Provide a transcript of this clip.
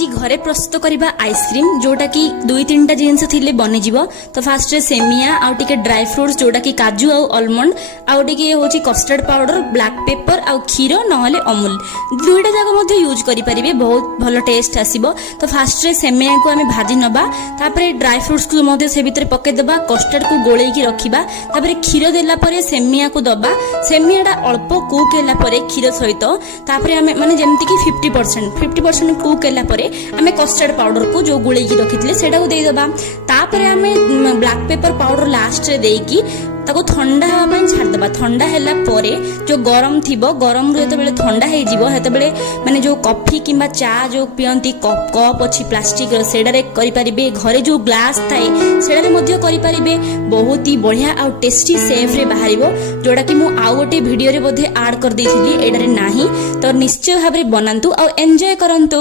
आज घरे प्रस्तुत करबा आइसक्रीम जोटा कि दुई तीन टा जिनस थिले बनि जिवो। तो फास्ट सेमिया आउ टिके ड्राई फ्रूट्स जोटा कि काजू आउ आलमंड आउ टिके होची कस्टर्ड पाउडर ब्लैक पेपर आउ क्षीर नहले अमूल दुईटा जाक मध्य यूज करि परिबे, बहुत भलो टेस्ट आसीबो। तो फास्ट सेमिया को आमे भाजी नबा, तापरे ड्राई फ्रूट्स को मध्य से भितर पके देबा, कस्टर्ड को गोळेई की रखिबा, तापरे क्षीर देला परे सेमिया को दबा। सेमियाटा अल्प कुक हैला परे क्षीर सहित तापरे आमे माने जेमति कि 50% कुक हैला परे आमे कस्टर्ड पाउडर को जो गुळे की रखितले सेटा को देई दबा। तापरे आमे ब्लैक पेपर पाउडर लास्ट रे देई की ताको ठंडा हवा ପାଇଁ ଛାଡି ଦବା। ठंडा हैला परे जो गरम थिबो, गरम रो बेले ठंडा हे जिवो, हेते बेले माने जो कॉफी किंबा चा जो पियंती कप अछि प्लास्टिक रो सेडा रे करि परिबे। घरे जो ग्लास थाए सेडा रे मध्य करि परिबे। बहुत ही बढ़िया आ टेस्टी सेफ रे बाहरिबो, जोडा कि मु आउ गोटे वीडियो रे मध्ये ऐड कर देथिली, एडा रे नाही। तो निश्चय भाबरे बनांतु आ एन्जॉय करंतु।